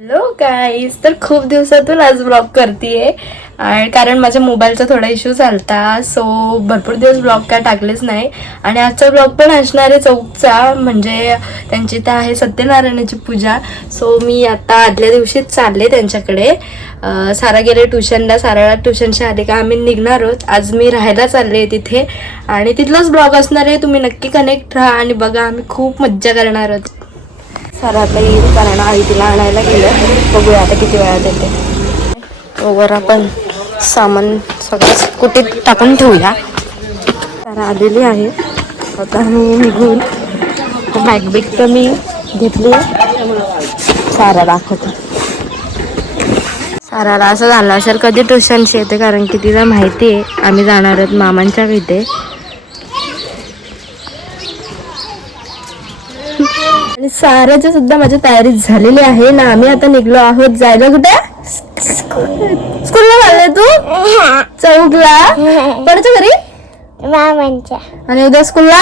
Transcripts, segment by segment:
Hello guys, तर खूप दिवसातून आज ब्लॉग करतेय कारण माझ्या मोबाईलचा थोडा इश्यू झालता. सो भरपूर दिवस ब्लॉग काय टाकलेच नाही. आणि आजचा ब्लॉग पण असणार आहे चौकचा, म्हणजे त्यांची तर आहे सत्यनारायणाची पूजा. सो मी आता आदल्या दिवशीच चालले त्यांच्याकडे. सारा गेले ट्युशनला, साराला ट्युशनशी आले का आम्ही निघणार आहोत. आज मी राहायला चालले तिथे आणि तिथलाच ब्लॉग असणार आहे. तुम्ही नक्की कनेक्ट राहा आणि बघा, आम्ही खूप मज्जा करणार आहोत. सर आता येईल कारण आई तिला आणायला गेलं. बघूया आता किती वेळात येते. वर आपण सामान सगळं स्कूटीत टाकून ठेवूया. तर आलेली आहे आता मी निघून. बॅग बिग तर मी घेतली. सारा दाखवते. साराला असं झालं असेल कधी ट्युशनशी येते, कारण की तिला माहिती आहे आम्ही जाणार आहोत मामांच्या इथे. आणि साराची सुद्धा माझी तयारी झालेली आहे ना. आम्ही आता निघलो आहोत जायला. कुठे? स्कूलला चालले तू? चौकला. कोणाच्या घरी? मामांच्या. आणि उद्या स्कूलला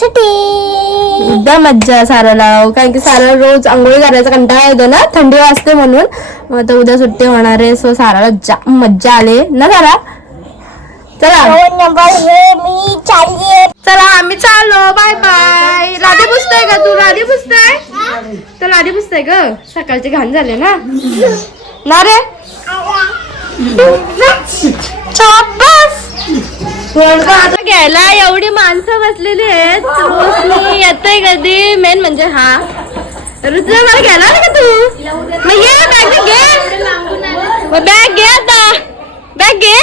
सुट्टी. उद्या मज्जा साराला, कारण की सारा रोज आंघोळी करायचा कंटाळा येतो ना, थंडी वाजते म्हणून. मग आता उद्या सुट्टी होणार आहे. सो साराला जाम मज्जा आले ना सारा. चला मी चालली. चला आम्ही चाललो. Bye bye. राधी पुसताय का तू? राधी पुसताय तर राधी पुसताय ग. सकाळचे घाण झाले ना ना रे. आता घ्यायला एवढी माणसं बसलेली आहेत. रोशनी येतय कधी, मेन म्हणजे हा ऋतुजा. मला घ्यायला आला का तू? मग ये बॅग घे. मग बॅग घे आता. बॅग घे.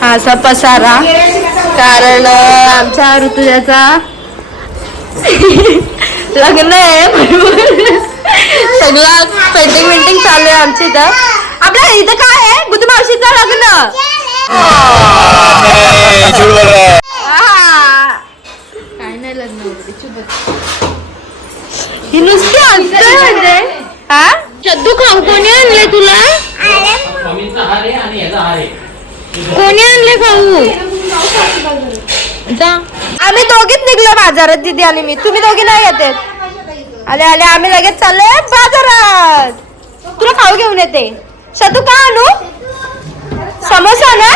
हा असा पसारा, कारण आमच्या ऋतुजाचा लग्न आहे. सगळं पेंटिंग वेंटिंग चालू आहे आमच्या इथं. आपल्या इथं काय आहे? गुदू मावशीचं लग्न. काय नाही लग्न ही नुसती असते म्हणजे. हा शद्दू खाऊ कोणी आणले तुला? कोणी आणले खाऊ? आम्ही दोघीच निघलो बाजारात, दीदी आणि मी. तुम्ही दोघी नाही येते. आले आले आम्ही लगेच चाललोय बाजारात. तुला खाऊ घेऊन येते. शतू का आणू? समोसा ना.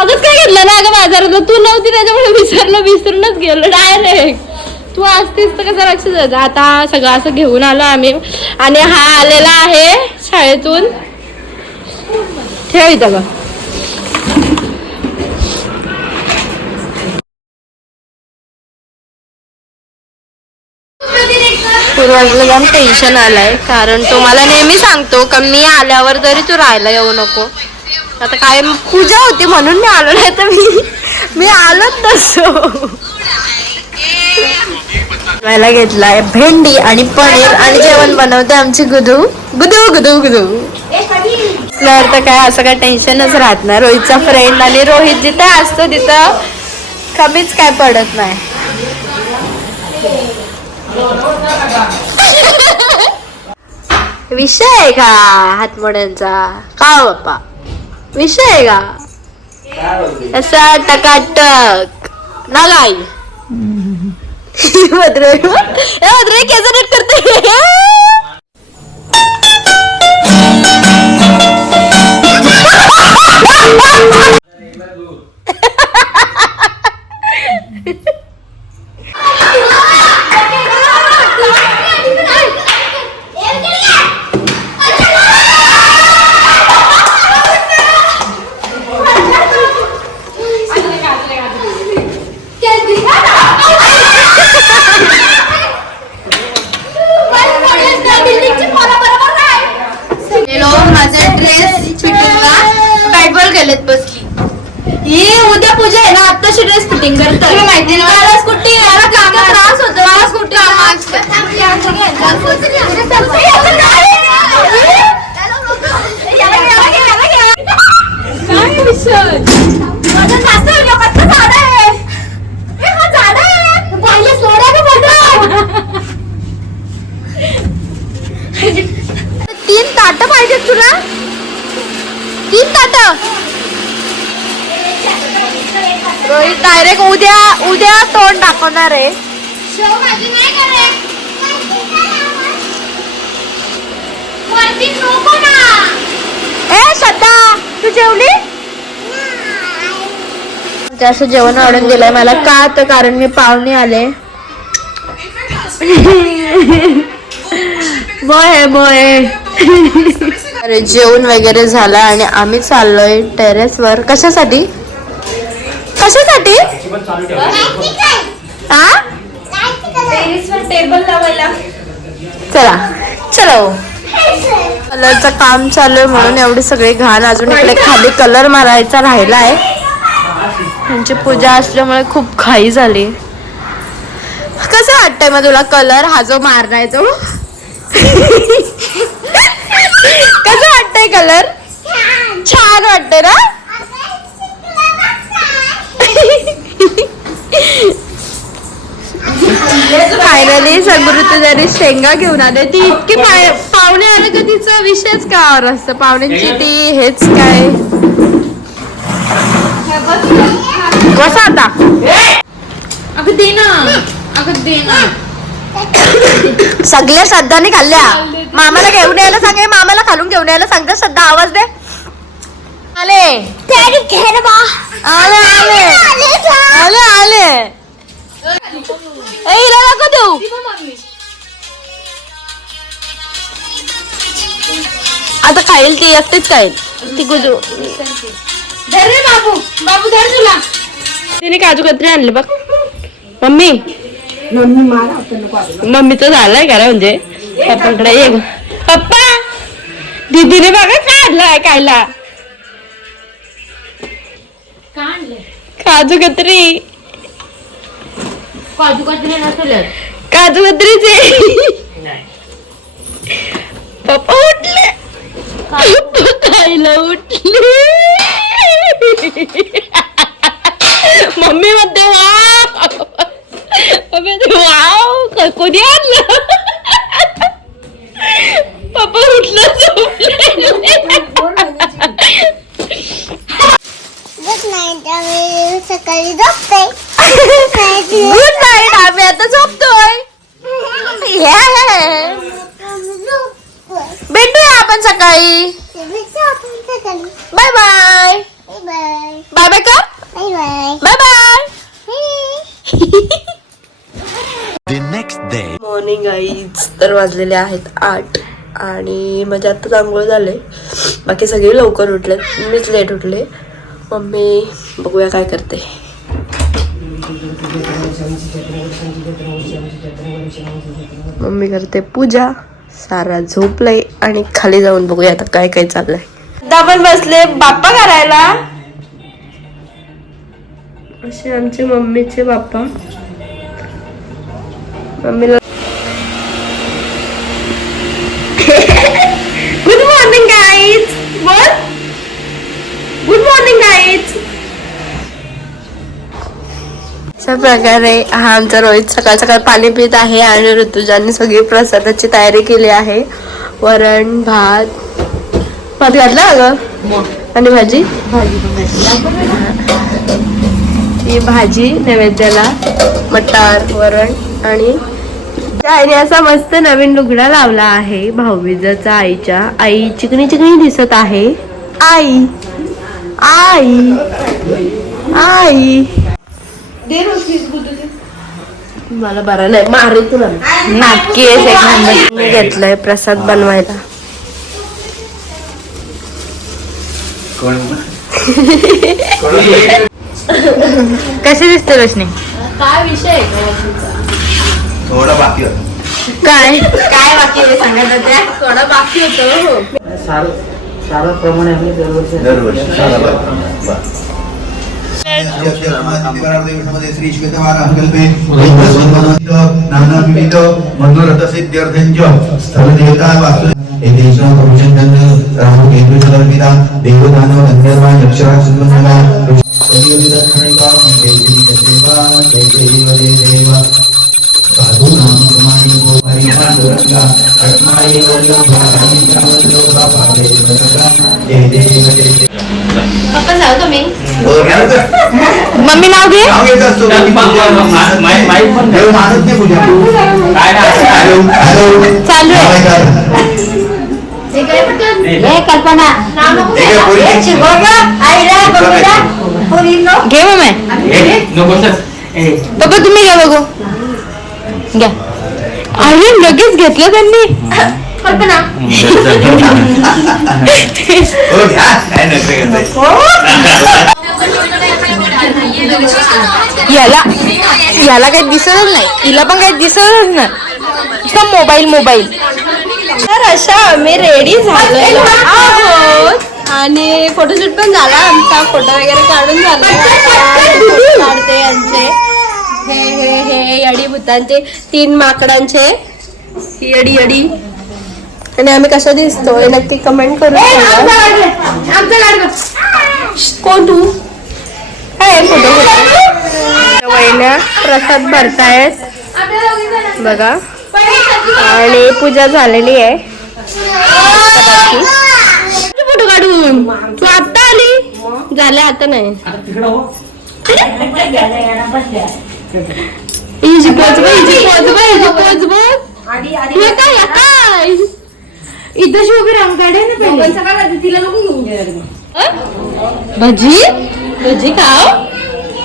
अगं काय घेतलं ना अगं बाजारात? तू नव्हती त्याच्यामुळे विसरूनच गेलो डायरेक्ट. तू असतीस तर कसं लक्ष द्यायचं. आता सगळं असं घेऊन आलो आम्ही. आणि हा आलेला आहे शाळेतून. ठेव इथं ग. पूर्वाजला जाम टेन्शन आलंय, कारण तो मला नेहमी सांगतो का मी आल्यावर तरी तू राहायला येऊ नको. आता काय पूजा होती म्हणून मी आलो, नाही तर मी आलोच तसं. मला घेतलाय भेंडी आणि पनीर आणि जेवण बनवते आमची गुदू गुदू गुदू गुदू. तर काय असं काय टेन्शनच राहत नाही. रोहितचा फ्रेंड आणि रोहित जिथे असतो तिथं कमीच काय पडत नाही. विषय आहे का हातमोड्यांचा? का बाप्पा विषय आहे का असा टकाटक ना गाई? भद्रे केस नेट करते. उद्या पूजा आहे ना, आत्ताची ड्रेस फिटिंग करत माहिती ना. मला स्कूटी त्रास होतो. मला स्कूटी तीन ताट पाहिजे तुला. 3 ताट. रोहित डायरेक्ट उद्या तोंड दाखवणार आहे. ए श्रद्धा, तू जेवली? असं जेवण आवडून गेलंय मला का, तर कारण मी पाहुणे आले. अरे जेवण वगैरे झालं आणि आम्ही चाललोय टेरेसवर. कशासाठी? कशासाठी? टेबल लावायला. चला चलो. कलरचं काम चालू आहे म्हणून एवढी सगळी घाण. अजून इकडे खाली कलर मारायचा राहिला आहे. त्यांची पूजा असल्यामुळे खूप घाई झाली. कसं वाटतंय मग तुला कलर हा जो मारलाय तो? कसं वाटतंय कलर? छान वाटतंय ना? फायनली सगुरुतू जरी शेंगा घेऊन आले. ती इतकी पाहुणे आले का तिचा विषयच काय असतं. पाहुण्यांची ती हेच काय. कसं आता? अगं दे ना, अगं दे ना. सगळ्या श्रद्धाने खाल्ल्या. मामाला घेऊन यायला सांगे, मामाला खालून घेऊन यायला सांगते. श्रद्धा आवाज दे. आले आले आले आले आले. हिला नको देऊ. आता खाईल ती एकटीच खाईल ती. गुजू बाबू बाबू धर तुला. तिने काजू कतरी आणले बघ. मम्मी मम्मीचं झालंय का म्हणजे पप्पाकडे ये. पप्पा दीदीने बघा काढलाय खायला. काजू कतरी. काजू कतरी नसेल, काजू कतरीचे. पप्पा उठले खायला उठले. मम्मी मध्ये वाव वाव कोणी आणलं. पप्पा उठलं सकाळी झोपते. Good night. आम्ही आता झोपतोय. भेटूया आपण सकाळी. Bye bye. बाय बाय का? Bye bye. Morning guys. तर वाजलेले आहेत 8 आणि माझ्या आता आंघोळ झाले. बाकी सगळे लवकर उठले, मीच लेट उठले. मम्मी बघूया काय करते. मम्मी करते पूजा. सारा झोपलाय आणि खाली जाऊन बघूया आता काय काय चाललंय. आता आपण बसले बाप्पा करायला. असे आमचे मम्मीचे बाप्पा. मम्मीला गुड मॉर्निंग गाईज. बोल गुड मॉर्निंग गाईज. अशा प्रकारे हा आमचा रोहित सकाळ सकाळ पाणी पित आहे आणि ऋतुजांनी सगळी प्रसादाची तयारी केली आहे. वरण भात भात घातला अगं आणि भाजी. ही भाजी नैवेद्याला मटार वरण आणि आईने असा मस्त नवीन लुगडा लावला आहे भाऊबीजेचा. आईच्या आई चिकनी चिकनी दिसत आहे. आई आई आई मला बरं नाही मारे तुला नाटकी आहे. मी घेतलंय प्रसाद बनवायला. कशी दिसते रोशनी? काय विषय थोडा बाकी होता. काय काय बाकी आहे सांगायचं? त्या थोडा बाकी होतं. सालाप्रमाणे आम्ही दरवर्षी श्री श्वेतवाराकल्पे नाना विविध मनोरथ सिद्ध्यर्थ्यंच स्थलदेवता वास्तु एतेषां भविष्यन्तं राहु केतु चलर्पिता देवदानव गन्धर्व यक्षराज सुन्दरा परिविदखणिका केतिनि सेवा केतिव देव साधु नाम समानि गो परिमान दुर्गा आत्माये वल्ला भाई कामलो बाबे वल्ला जय देव जय. पप्पा जाऊ तुम्ही. मम्मी नाव घे. नाव घेत असतो. माईक पण देव मानत नाही पूजा. काय हॅलो चालू आहे. हे कल्पना घे मग नको सर पप्पा तुम्ही घ्या बघू घ्या अरे लगेच घेतलं त्यांनी कल्पना हो घ्या काय नसते याला काही दिसतच नाही हिला पण काही दिसतच नाही मोबाईल मोबाईल तर अशा आम्ही रेडी झालेलो आहोत आणि फोटोशूट पण झाला आमचा फोटो वगैरे काढून झाला काढते यांचे हे यडी भूतांचे 3 माकडांचे यडी यडी आणि आम्ही कसं दिसतोय नक्की कमेंट करून सांगा कोण तू काय फोटो वहिन्या प्रसाद भरतायत बघा आणि पूजा झालेली आहे फोटो काढून तू आता आली झाले आता नाही इथं उभी राहून काढे ना तिला नको घेऊन भजी भजी खाओ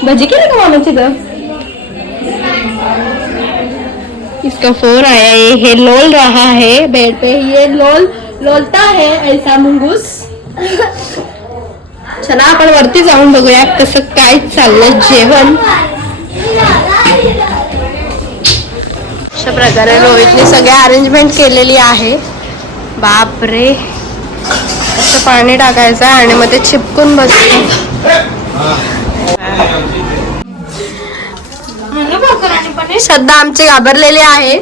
भजी केली का मामाची तर इसका फोन आया ये लोल रहा है बेड पे ये लोलता है ऐसा मुंगूस चला आपण वरती जाऊन बघूया कसं काय चाललंय जेवण अशा प्रकारे रोहितने सगळी अरेंजमेंट केलेली आहे बापरे असं पाणी टाकायचं आणि मग ते चिपकून बसतं श्रद्धा आमची घाबरलेली आहे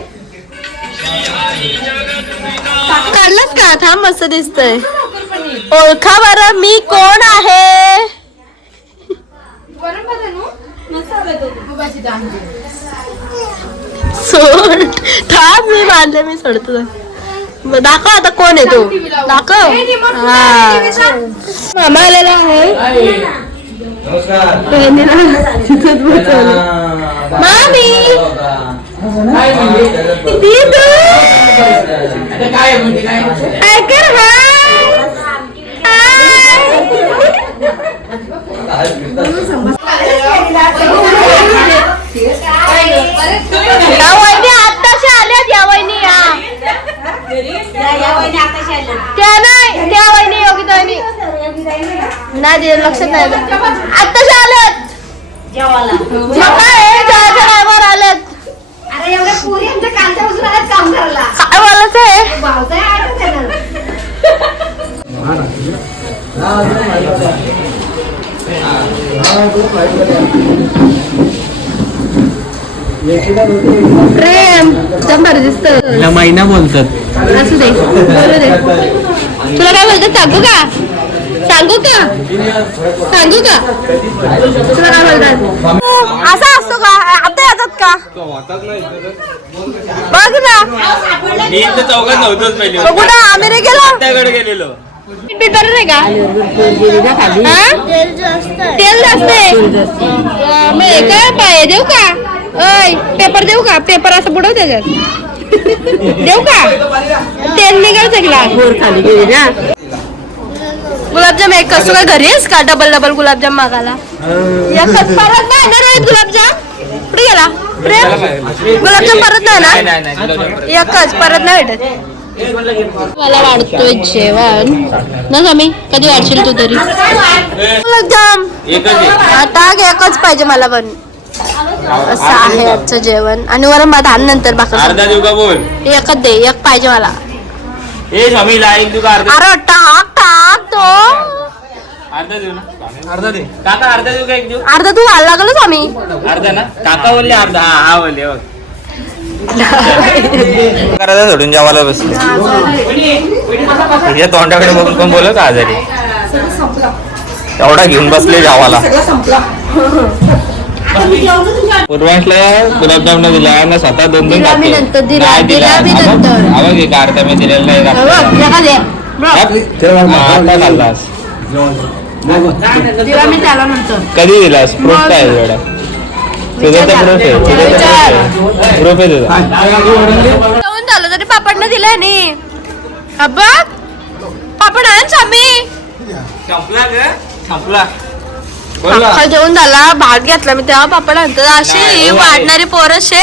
काढलंच का थांब मस्त दिसतंय ओळखा बरं मी कोण आहे सोड थांब मी बांधले मी सोडतो दाखव आता कोण आहे तो दाखव हा मामा आलेला आहे बहिणीला तिथंच बसवलं मामी दीदू ऐकर या वहिनी आत्ताशी आल्यात या वहिनी त्या नाही त्या वहिनी योगिता वहिनी नाही दिलं लक्षात नाही आत्ताशी आल्यात जायच्या टायमावर आल्यात अरे एवढ्या पुरी आमच्या कालच्यापासून आल्यात काम करायला काय बोलायचं आहे भावसाय आठवत त्यांना प्रेम जंबर दिसत महिना बोलतात असू दे बोलू दे तुला काय बोलतात सांगू का सांगू का सांगू का तुला काय बोलतात असा असतो का आता येतात का बघ ना चौकात नव्हतोच पहिले बघू ना आम्ही रे गेलो त्याकडे गेलेलो पीठ बरं नाही का हा? तेल जास्त आहे मग काय पाय देऊ का ओय पेपर देऊ का पेपर असं बुडव त्याच्यात देऊ का तेल निघाल सगळा खाली गेली ना गुलाबजाम एक कसं काय घरी आहेस का डबल डबल गुलाबजाम मागायला एकच परत नाही ना रे गुलाबजाम कुठे गेला प्रेम गुलाबजाम परत नाही ना एकच परत नाही भेटत मला वाढतोय जेवण ना आम्ही कधी वाढशील तू तरी गुलाबजाम टाक एकच पाहिजे मला पण असं आहे आजचं जेवण आणि वरण भात आण नंतर बाकी एकच दे एक पाहिजे मला अरे टाक टाक तो अर्धा तू व्हायला लागलोच आम्ही अर्धा ना काका बोलले अर्धा हा बोलले करायचं सोडून जेवायला बसले तुझ्या तोंडाकडे बघून कोण बोलत का आजारी एवढा घेऊन बसले जेवायला पूर्वांशला गुलाबजाम न दिला ना स्वतः दोन दोन मी नंतर दिला अर्धा मी दिलेला खाल्लास मी त्याला नंतर कधी दिलास प्रूफ काय एवढा तुझं तर प्रूफ आहे तुझा झालं तरी पापड न दिलाय नी बघ पापड आण स्वामी. संपला ग संपला बोल ना. अख्खा जेवण झाला, भात घेतला मी तेव्हा पापड आणतो. अशी नाही, वाढणारे पोरशे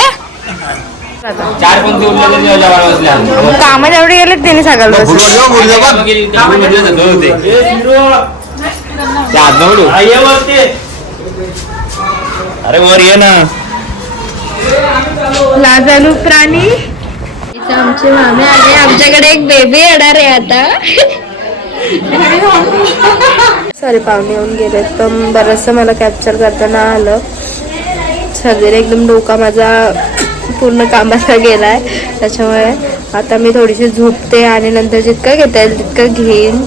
4 पंक्ती उरल्या तरी जेवायला बसल्या. कामात एवढे गेले त्याने सांगायला बस. अरे वर ये ना. लाजालू प्राणी. आमचे मामे आले, आमच्याकडे एक बेबी येणार आहे आता. सॉरी पाहुणे येऊन गेले, पण बरंचसं मला कॅप्चर करताना आलं. सगळे एकदम डोका माझा पूर्ण कामाला गेलाय, त्याच्यामुळे आता मी थोडीशी झोपते आणि नंतर जितकं घेता येईल तितकं घेईन.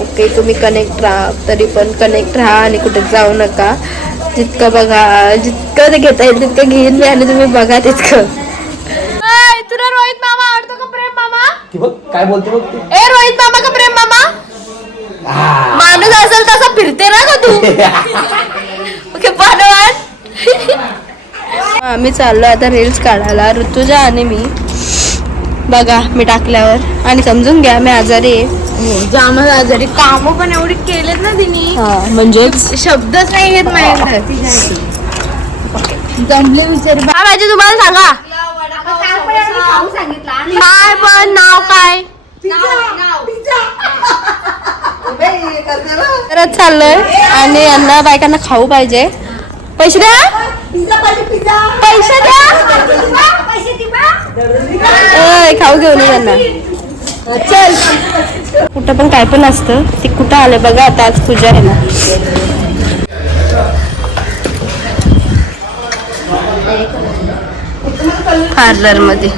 ओके, तुम्ही कनेक्ट राहा, तरी पण कनेक्ट राहा आणि कुठे जाऊ नका. जितकं बघा, जितकं ते घेता येईल तितकं घेईन मी आणि तुम्ही बघा तितकं. तुला रोहित मामा आवडतो का प्रेम मामा? काय बोलते बघ ए रोहित मामा का प्रेम मामा? माणूस असेल तसा फिरते ना का तू? ओके आम्ही चाललो आता रील्स काढायला, ऋतुजा आणि मी. बघा मी टाकल्यावर आणि समजून घ्या मी आजारी आहे. जामच आजारी. काम पण एवढी केलेत ना तिने, म्हणजेच शब्दच नाही येत माझ्याकडे. जमले विचार पाहिजे तुम्हाला सांगा. खाऊ सांगितलं आणि काय पण नाव काय? परत चाललोय आणि यांना बायकांना खाऊ पाहिजे. पैसे द्या, पैसे द्या. खाऊ घेऊन ये त्यांना. चल, कुठं पण काय पण असतं. ती कुठं आले बघा आता. आज पूजा आहे ना. पार्लर मध्ये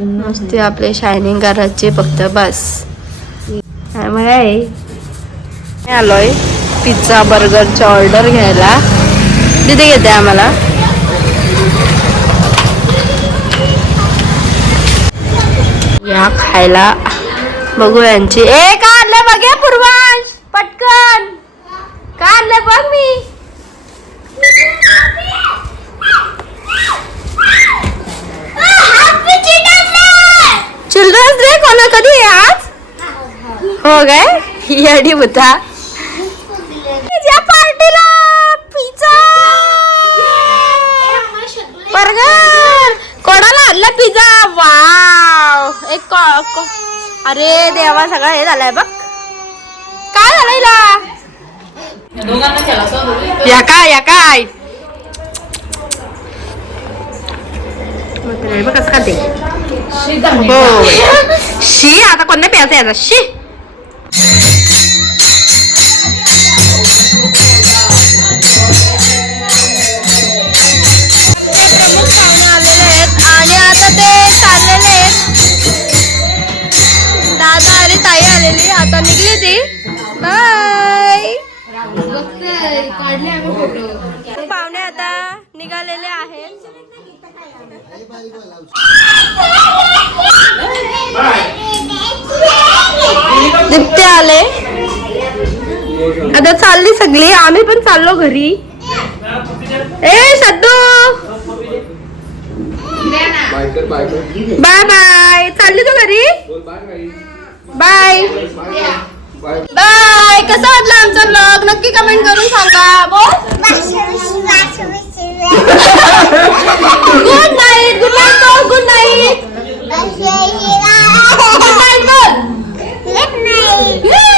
मस्त आपले शायनिंग करायचे फक्त बस. आलोय पिझ्झा बर्गरची ऑर्डर घ्यायला. तिथे घेते आम्हाला. या खायला बघू यांची. ए का आणलं बघ पूर्वांश, पटकन का आणलं बघ. मी चिल्ड्रन्स डे कोणा कधी आहे आज? हो काय याडी होता पार्टीला. पिझ्झा बर्गर कोणाला आणला पिझ्झा? वाव. एक अरे देवा सगळं हे झालंय बघ. काय झालं हिला? या काय कसं खाते. हो शी. आता कोण नाही प्यायचं याचा शी. आलेले आहेत आणि आता ते चाललेले आहेत. दादा आणि ताई आलेली, आता निघली ती. बाय. पाहुणे आता निघालेले आहेत. दीप्ती आले, आता चालली सगळी. आम्ही पण चाललो घरी. ए सद्दू बाय बाय. चालली तू घरी? Bye bye. कसं वाटलं आमचा ब्लॉग नक्की कमेंट करून सांगा. Good night. Good night. Good night. Good night.